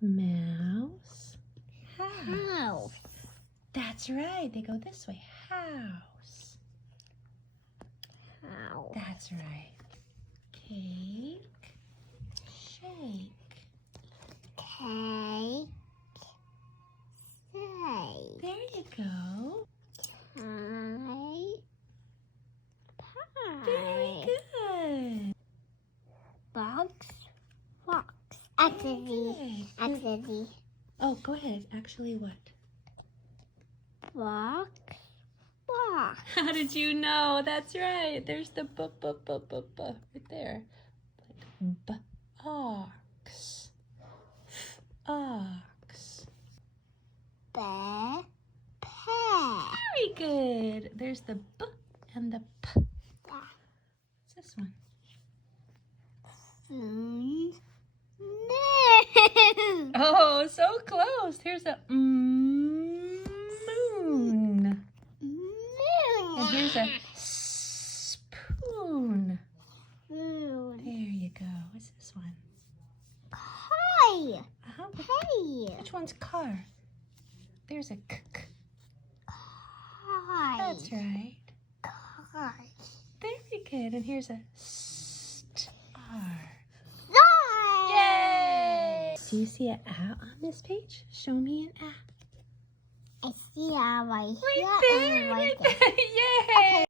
Mouse. House. That's right. They go this way. House. House. That's right. Cake. Shake. Cake. Say. There you go. Pie. Very good. Box. Box. Actually. Good. Actually. Oh, go ahead. Actually what? Box. Box. How did you know? That's right. There's the right there. Ox. Ox. Bear. Very good. There's the b and the p. What's this one? Moon. Oh, so close. Here's a moon. And here's a spoon. Moon. There you go. What's this one? Pie. Uh-huh. Which one's car? There's a k. Pie. That's right. Car. Very good. And here's a star. Yay! Do you see an A on this page? Show me an A. I see a right here Right there. and right Right there. Yay!